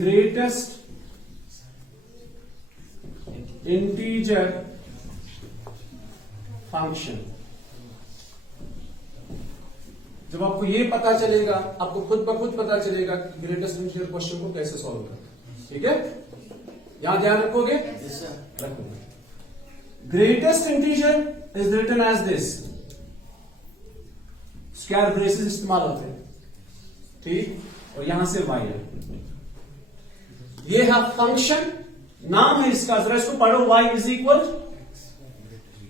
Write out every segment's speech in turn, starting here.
greatest integer function। जब आपको ये पता चलेगा, आपको खुद ब खुद पता चलेगा कि ग्रेटेस्ट इंटीजर क्वेश्चन को कैसे सॉल्व करना। ठीक है, यहां ध्यान रखोगे? रखोगे। Greatest integer is written as this, square braces इस्तेमाल होते हैं, ठीक, और यहां से y है, ये है फंक्शन, नाम है इसका, जरा इसको पढ़ो। y इज इक्वल,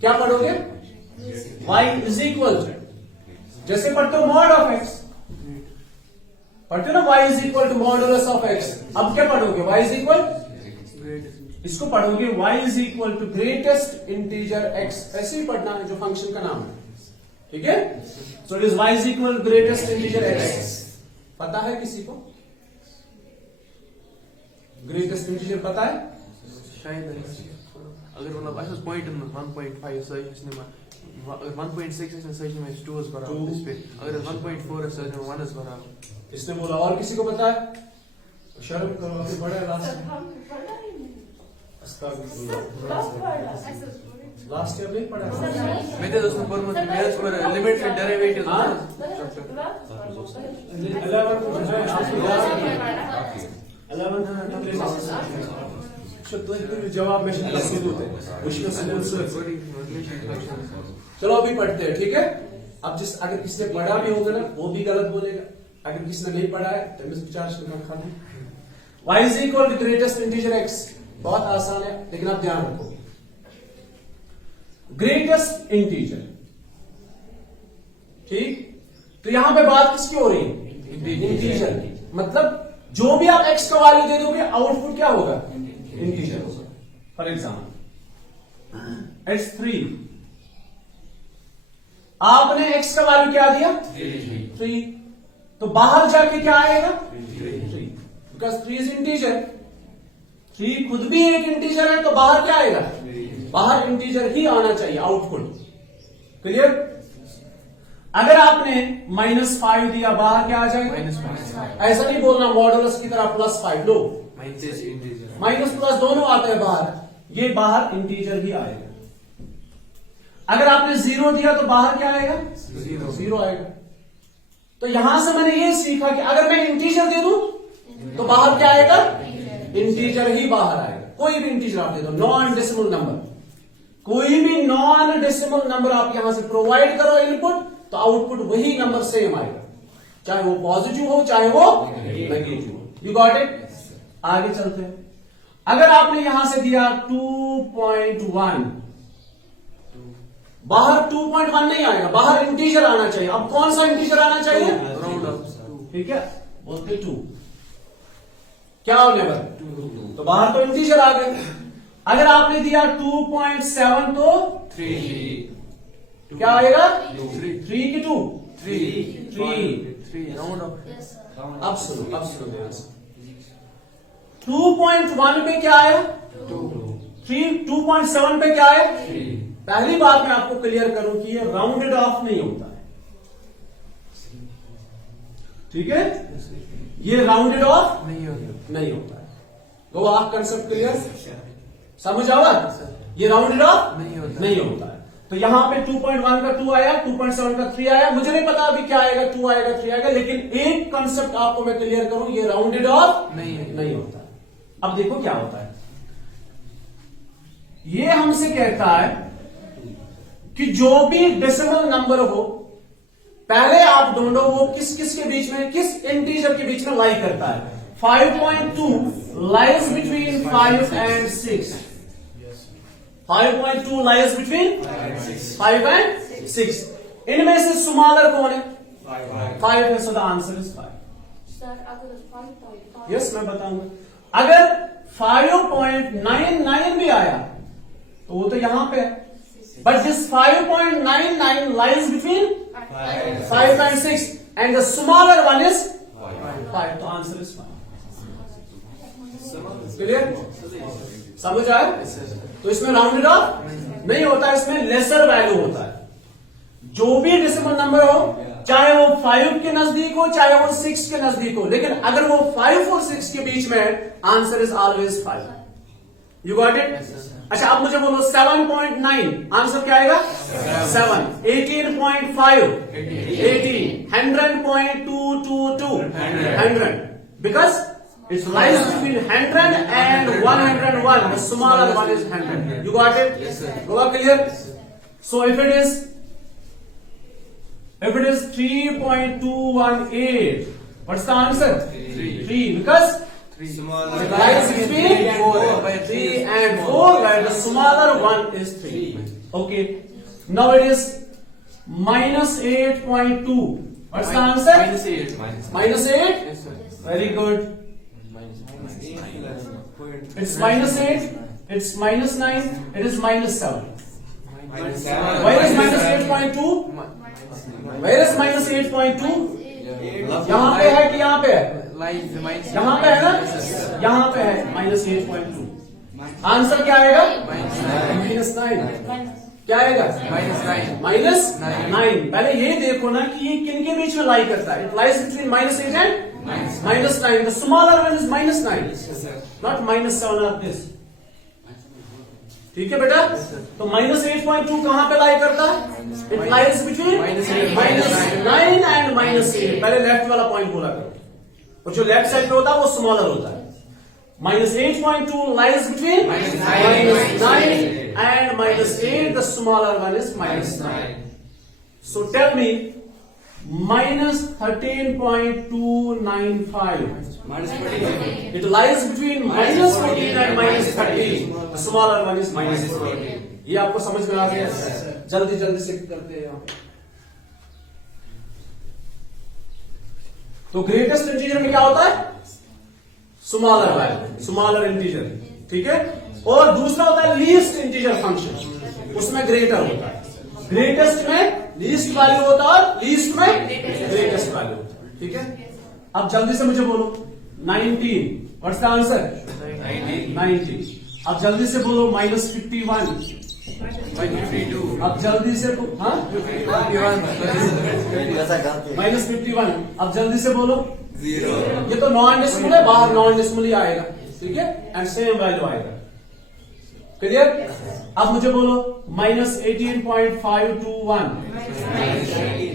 क्या पढ़ोगे? y इज इक्वल, जैसे पढ़ते हो मॉड ऑफ x, पढ़ते हो ना, y is equal to modulus of x। अब क्या पढ़ोगे? y इज इक्वल, इसको पढ़ोगे y is equal to greatest integer x, ऐसे ही पढ़ना है जो फंक्शन का नाम है। ठीक है, so it is y is equal greatest integer x। पता है किसी को ग्रेटेस्ट इंटीजर पता है? शायद अगर मतलब ऐसा पॉइंट 1.5 सर्च में, अगर 1.6 है सर्च में 2 इस बराबर, इस पे अगर 1.4 है सर्च में 1 इस बराबर। इसने बोला। और किसी को पता है? शर्म करो, अभी पढ़ा है लास्ट ईयर नहीं पढ़ा है? मैं तो दोस्तों पर मैथ्स पर लिमिट एंड डेरिवेटिव जवाब में चलो अभी पढ़ते हैं। ठीक है, अब अगर किसी ने पढ़ा भी होगा ना, वो भी गलत बोलेगा। अगर किसी ने नहीं पढ़ा है तो विचार खा दो। y is equal to greatest integer x, बहुत आसान है, लेकिन आप ध्यान रखो, ग्रेटेस्ट इंटीजर, ठीक, तो यहां पे बात किसकी हो रही है? इंटीजर की। मतलब जो भी आप x का वैल्यू दे दोगे, आउटपुट क्या होगा? इंटीजर होगा। फॉर एग्जाम्पल इट्स 3, आपने x का वैल्यू क्या दिया? 3, तो बाहर जाके क्या आएगा? 3, बिकॉज 3 इज इंटीजर। 3 खुद भी एक इंटीजर है, तो बाहर क्या आएगा? बाहर इंटीजर ही आना चाहिए आउटपुट। क्लियर? अगर आपने -5 दिया, बाहर क्या आ जाएगा? ऐसा नहीं बोलना मॉडुलस की तरह +5 लो, माइनस प्लस दोनों आते हैं बाहर, ये बाहर इंटीजर ही आएगा। अगर आपने 0 दिया तो बाहर क्या आएगा? 0 आएगा। तो यहां से मैंने ये सीखा कि अगर मैं इंटीजर दे दूं तो बाहर क्या आएगा? इंटीजर ही बाहर आएगा। कोई भी इंटीजर आप दे दो, नॉन डेसिमल नंबर, कोई भी नॉन डेसिमल नंबर आप यहां से प्रोवाइड करो इनपुट, तो आउटपुट वही नंबर सेम आएगा, चाहे वो पॉजिटिव हो चाहे वो नेगेटिव हो। You got it? आगे चलते हैं। अगर आपने यहां से दिया 2.1, बाहर 2.1 नहीं आएगा, बाहर इंटीजर आना चाहिए। अब कौन सा इंटीजर आना चाहिए? ठीक है, बोलते 2, क्या हो नेबर? तो बाहर तो इंटीजर आ गए। अगर आपने दिया 2.7 तो 3 क्या आएगा? 3 की 2 3 राउंड ऑफ। अब सुनो, अब सुनो ध्यान से। 2.1 पे क्या आया? 2.7 पे क्या आया? पहली बात मैं आपको क्लियर करूं कि ये राउंडेड ऑफ नहीं होता है। ठीक है, ये राउंडेड ऑफ नहीं होता है। तो आप कंसेप्ट क्लियर समझ आवा? ये राउंडेड ऑफ नहीं होता है। तो यहां पे 2.1 का 2 आया, 2.7 का 3 आया। मुझे नहीं पता अभी क्या आएगा, 2 आएगा 3 आएगा, लेकिन एक कंसेप्ट आपको मैं क्लियर करूं, ये राउंडेड ऑफ नहीं होता है। अब देखो क्या होता है, ये हमसे कहता है कि जो भी डेसिमल नंबर हो, पहले आप ढूंढो वो किस किस के बीच में, किस इंटीजर के बीच में लाई करता है। 5.2 lies between 5 and 6। 5.2 lies between 5 and 6। इनमें से स्मॉलर कौन है? 5 है, so the answer is 5। Yes, मैं बताऊंगा। अगर 5.99 भी आया तो वो तो यहां पे है, but this 5.99 lies between 5 and 6 and the smaller one is 5, तो आंसर इज 5। क्लियर? समझ आया? तो इसमें राउंडेड ऑफ नहीं होता है, इसमें लेसर वैल्यू होता है। जो भी डेसिमल नंबर हो, चाहे वो 5 के नजदीक हो चाहे वो 6 के नजदीक हो, लेकिन अगर वो 5 और 6 के बीच में है, answer is always 5। You got it? अच्छा, अब मुझे बोलो 7.9 आंसर क्या आएगा? 7। 18.5 18। 100.222 100, because it lies between 100 and 101. The smaller one is 100. You got it? Yes, sir. Goa clear? So if it is 3.218, what's the answer? 3, because it lies between 3 and 4, where the smaller one is 3. Okay. Now it is minus 8.2. What's the answer? -8. Minus 8. Yes, sir. Very good. It's minus 8. It's minus 9. It is minus 7. Where is minus 8.2? Where is minus 8.2? यहाँ पे है कि यहाँ पे है? यहाँ पे है ना? यहाँ पे है minus 8.2. आंसर क्या आएगा? minus 9. क्या आएगा? minus 9. पहले ये देखो ना कि ये किन के बीच में लाई करता है. It lies between minus 8 and minus 9. The smaller one is minus 9, not minus 7 or this. ठीक है बेटा? तो minus 8.2 कहां पे लाई करता है? It lies between minus 9 and minus 8. पहले लेफ्ट वाला पॉइंट बोला करो, और जो लेफ्ट साइड पे होता है वो स्मॉलर होता है. Minus 8.2 lies between minus 9 and minus 8. The smaller one is minus 9. So tell me, minus 13.295. It lies between minus 14 and minus 13. The smaller one is minus 14. ये आपको समझ में आ गया? जल्दी जल्दी से करते हैं यहाँ पे. तो ग्रेटेस्ट इंटीजर में क्या होता है? Smaller value, smaller integer. ठीक है? और दूसरा होता है लीस्ट इंटीजर फंक्शन, उसमें ग्रेटर होता है. ग्रेटेस्ट में लीस्ट वैल्यू होता है और लीस्ट में ग्रेटेस्ट वैल्यू होता है. ठीक है? अब जल्दी से मुझे बोलो 19. What's the answer? 19. अब जल्दी से बोलो minus 51. अब जल्दी से हाँ minus 51. अब जल्दी से बोलो 0. ये तो नॉन डेसिमल है, बाहर नॉन डेसिमल ही आएगा. ठीक है? एंड सेम वैल्यू आएगा. क्लियर? अब मुझे बोलो minus 18.521.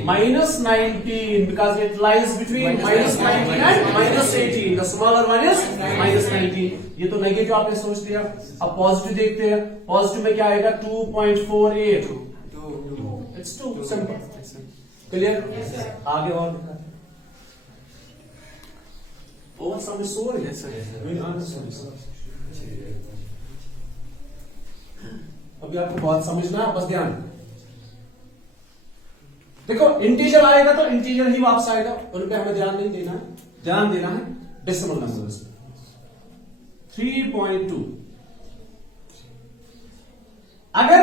minus 19, because it lies between minus 19 and minus 18. The smaller one is minus 19. ये तो नेगेटिव आपने सोच लिया. अब पॉजिटिव देखते हैं. पॉजिटिव में क्या आएगा? 2.48. It's 2. Simple. क्लियर? आगे और और समझ सो रही है. अभी आपको बहुत समझना है, बस ध्यान. देखो, इंटीजर आएगा तो इंटीजर ही वापस आएगा, उन पे हमें ध्यान नहीं देना है. ध्यान देना है डेसिमल नंबर्स. 3.2. अगर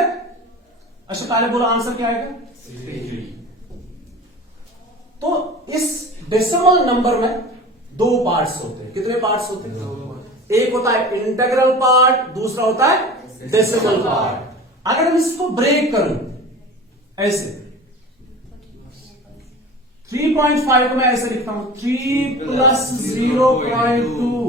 अच्छा पहले बोला आंसर क्या आएगा? 3. तो इस डेसिमल नंबर में 2 पार्ट्स होते हैं. कितने पार्ट्स होते हैं? एक होता है इंटीग्रल पार्ट, दूसरा होता है डेसिमल पार्ट. अगर मैं इसको ब्रेक करूं ऐसे, 3.5 को मैं ऐसे लिखता हूं 3 plus 0.2.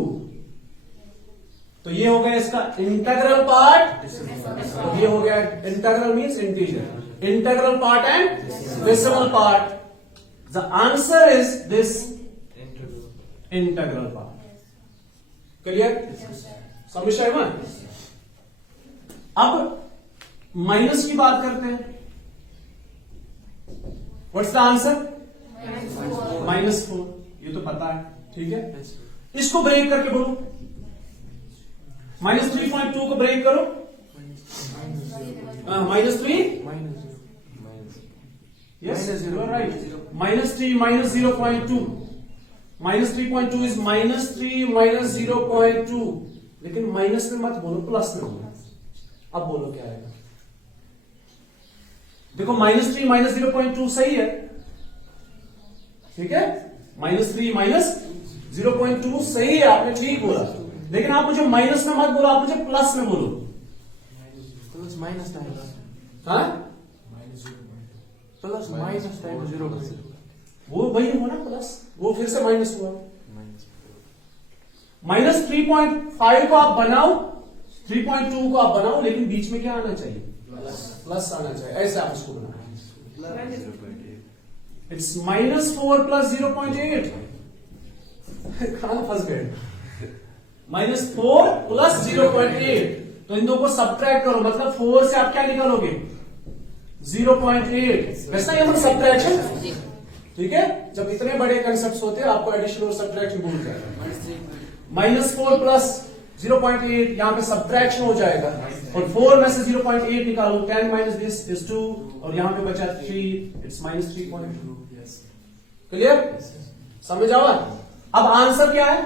तो ये हो गया इसका इंटीग्रल पार्ट. तो ये हो गया integral means integer. Integral part and decimal part. The answer is this integral part. Clear? समझ रहे हैं? अब माइनस की बात करते हैं. What's the answer? -4. ये तो पता है. ठीक है? इसको ब्रेक करके बोलो. -3.2 को ब्रेक करो. -3. Yes, you are right. -3 -0.2. -3.2 is -3 -0.2. लेकिन माइनस में मत बोलो, प्लस में बोलो. अब बोलो क्या आएगा? देखो -3 -0.2 सही है. ठीक है? -3 -0.2 सही है, आपने ठीक बोला. लेकिन आप मुझे माइनस में मत बोलो, आप मुझे प्लस में बोलो. प्लस माइनस टाइम हाँ? Plus minus time 0. वो वही हुआ ना प्लस, वो फिर से माइनस हुआ। -3.5 को आप बनाओ, 3.2 को आप बनाओ, लेकिन बीच में क्या आना चाहिए? प्लस आना चाहिए। ऐसे आप इसको बनाओ, इट्स -4 प्लस 0.8। कहां फंस गए? -4 प्लस 0.8, तो इन दो को सब्ट्रैक्ट करो, मतलब 4 से आप क्या निकालोगे? 0.8। वैसा ये मतलब सब्ट्रैक्शन, ठीक है। जब इतने बड़े कंसेप्ट होते हैं आपको एडिशन और सब्ट्रैक्शन भूल जाएगा। -4 प्लस 0.8, यहां पे सब्ट्रैक्शन हो जाएगा, और 4 में से 0.8 निकालो, 10 माइनस दिस इज 2, और यहां पे बचा 3, इट्स -3.2। क्लियर? समझ आवा? अब आंसर क्या है?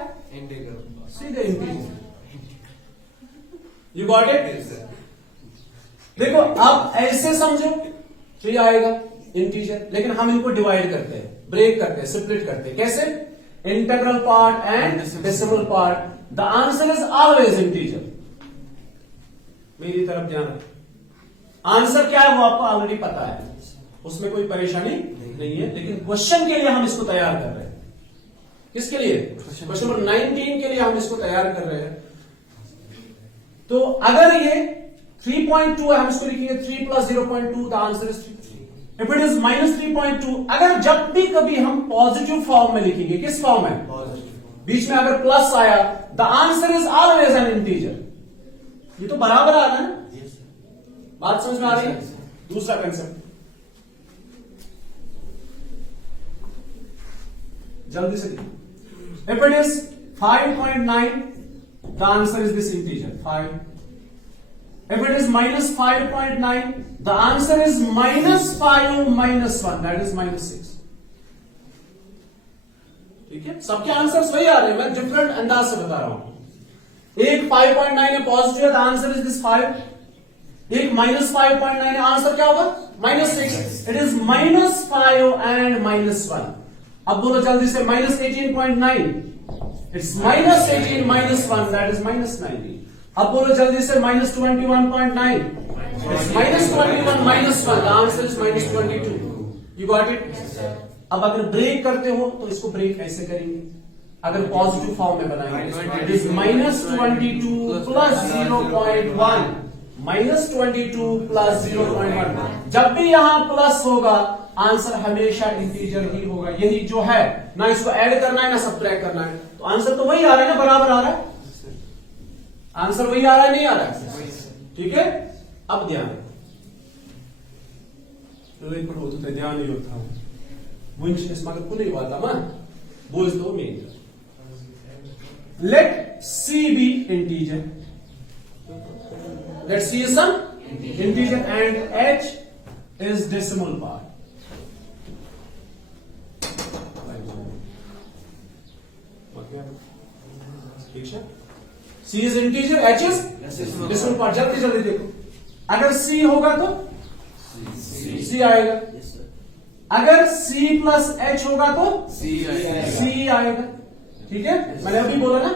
सीधे इंटीजर। You got it? देखो अब ऐसे समझो, 3 आएगा इंटीजर, लेकिन हम इनको डिवाइड करते हैं, ब्रेक करते हैं, स्प्लिट करते हैं। कैसे? Integral part and decimal part. The answer is always integer. मेरी तरफ ध्यान रखें। आंसर क्या है वो आपको ऑलरेडी पता है, उसमें कोई परेशानी नहीं है, लेकिन क्वेश्चन के लिए हम इसको तैयार कर रहे हैं। किसके लिए? क्वेश्चन नंबर 19 के लिए हम इसको तैयार कर रहे हैं। तो अगर ये 3.2 है, हम इसको लिखेंगे 3 plus 0.2, the answer is 3। If it is -3.2, अगर जब भी कभी हम पॉजिटिव फॉर्म में लिखेंगे, किस फॉर्म में? बीच में अगर प्लस आया, the answer is always an integer. ये तो बराबर आ रहा है ना? बात समझ में आ रही है? दूसरा कंसेप्ट जल्दी से देखो। If it is 5.9, the answer is this integer 5। If it is -5.9, the answer is -5 minus 1, that is -6. ठीक है, सबके आंसर्स वही आ रहे हैं, मैं डिफरेंट अंदाज से बता रहा हूं। एक 5.9 है पॉजिटिव है, द आंसर इज दिस 5। एक -5.9 है, आंसर क्या होगा? -6। It is -5 and -1। अब बोलो जल्दी से, -18.9, इट्स -18 -1, दैट इज -19। अब बोलो जल्दी से, -21.9, -21 -1, the answer is -22। You got it? अब अगर ब्रेक करते हो तो इसको ब्रेक ऐसे करेंगे, अगर पॉजिटिव फॉर्म में बनाएंगे, इट इज -22 प्लस 0.1, -22 प्लस 0.1। जब भी यहां प्लस होगा, आंसर हमेशा इंटीजर ही होगा। यही जो है, ना इसको ऐड करना है ना सब्ट्रैक्ट करना है, तो आंसर तो वही आ रहा है ना, बराबर आ रहा है। आंसर वही आ रहा है, नहीं आ रहा है? ठीक है। अब ध्यान, होता ध्यान नहीं होता वंश मगर कुछ वाता मा बोझ दो मेन। Let C be integer, let C is some integer and H is decimal part. ठीक है, C is integer, H is decimal part. जल्दी जल्दी देखो, अगर C होगा तो C आएगा, अगर C प्लस H होगा तो C आएगा। ठीक है, मैंने अभी बोला ना,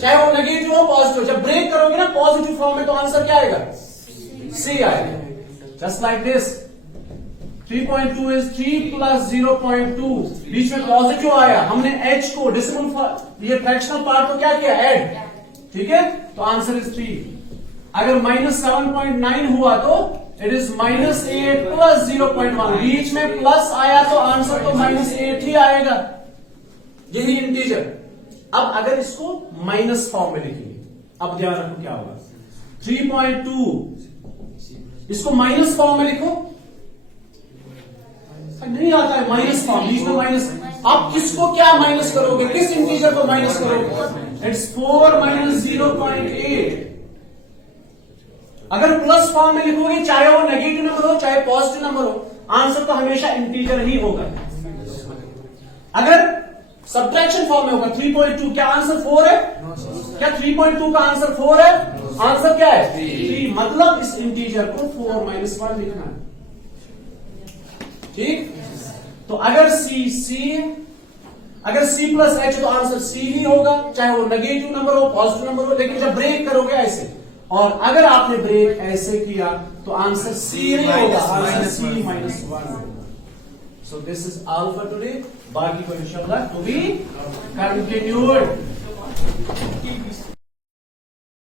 चाहे वो नेगेटिव हो पॉजिटिव, जब ब्रेक करोगे ना पॉजिटिव फॉर्म में, तो आंसर क्या आएगा? C आएगा। Just like this, 3.2 is 3 plus 0.2, बीच में पॉजिटिव आया, हमने H को डेसिमल, ये फ्रैक्शनल पार्ट को क्या किया? ऐड। ठीक है, तो आंसर इज 3। अगर -7.9 हुआ तो इट इज -8 प्लस 0.1, बीच में प्लस आया तो आंसर तो -8 ही आएगा। यही इंटीजर। अब अगर इसको माइनस फॉर्म में लिखेंगे, अब ध्यान रखो क्या होगा। 3.2 इसको माइनस फॉर्म में लिखो, नहीं आता है माइनस फॉर्म, बीच में माइनस। आप किसको क्या माइनस करोगे? किस इंटीजर को माइनस करोगे? It's 4 minus 0.8। अगर प्लस फॉर्म में लिखोगे, चाहे वो नेगेटिव नंबर हो चाहे पॉजिटिव नंबर हो, आंसर तो हमेशा इंटीजर ही होगा। अगर सब्ट्रैक्शन फॉर्म में होगा, 3.2, क्या आंसर 4 है? क्या 3.2 का आंसर 4 है? आंसर क्या है? 3। मतलब इस इंटीजर को 4 माइनस 1 लिखना है। ठीक, तो अगर अगर C प्लस H तो आंसर C ही होगा, चाहे वो नेगेटिव नंबर हो पॉजिटिव नंबर हो, लेकिन जब ब्रेक करोगे ऐसे, और अगर आपने ब्रेक ऐसे किया तो आंसर C नहीं होगा, आंसर C -1 होगा। So this is all for today. बाकी को इंशाल्लाह to be continued.